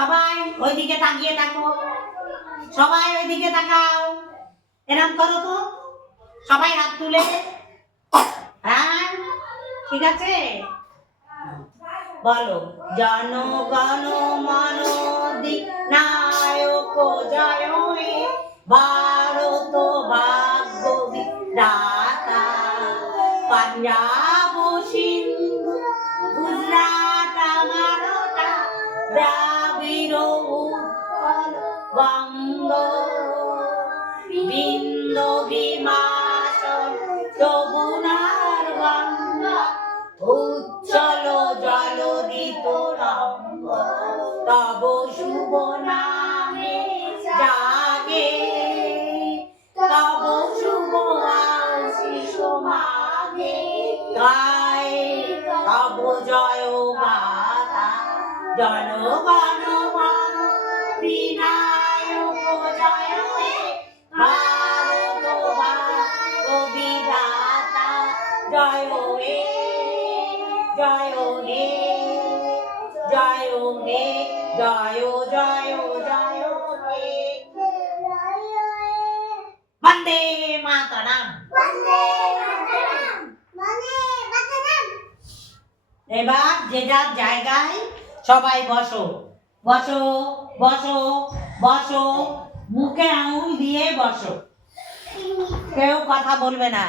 সবাই ওইদিকে তাকিয়ে থাকো, সবাই ওইদিকে তাকাও, এরকম করো তো, সবাই হাত তুলে। হ্যাঁ ঠিক আছে, বলো জনগণ মন অধিনায়ক জয় হে ভারত ভাগ্য বিধাতা। পাঞ্জাব সিন্ধু গুজরাট মারাঠা দ্রাবিড় উৎকল বঙ্গ বিন্দ হিমাচল যমুনার গঙ্গা উচ্চল জলধি তরঙ্গ তব শুভ নামে জাগে, তব শুভ আশিস মাগে গায় তব জয় গাথা। জনগণ মন অধিনায়ক জয় হে ভারত ভাগ্য বিধাতা। জয় হে জয় হে জয় হে জয় জয় জয় হে। বন্দে মাতরম। এবার যে যার জায়গায় সবাই বসো, বসো বসো বসো, মুখে আঙুল দিয়ে বসো, কেউ কথা বলবে না।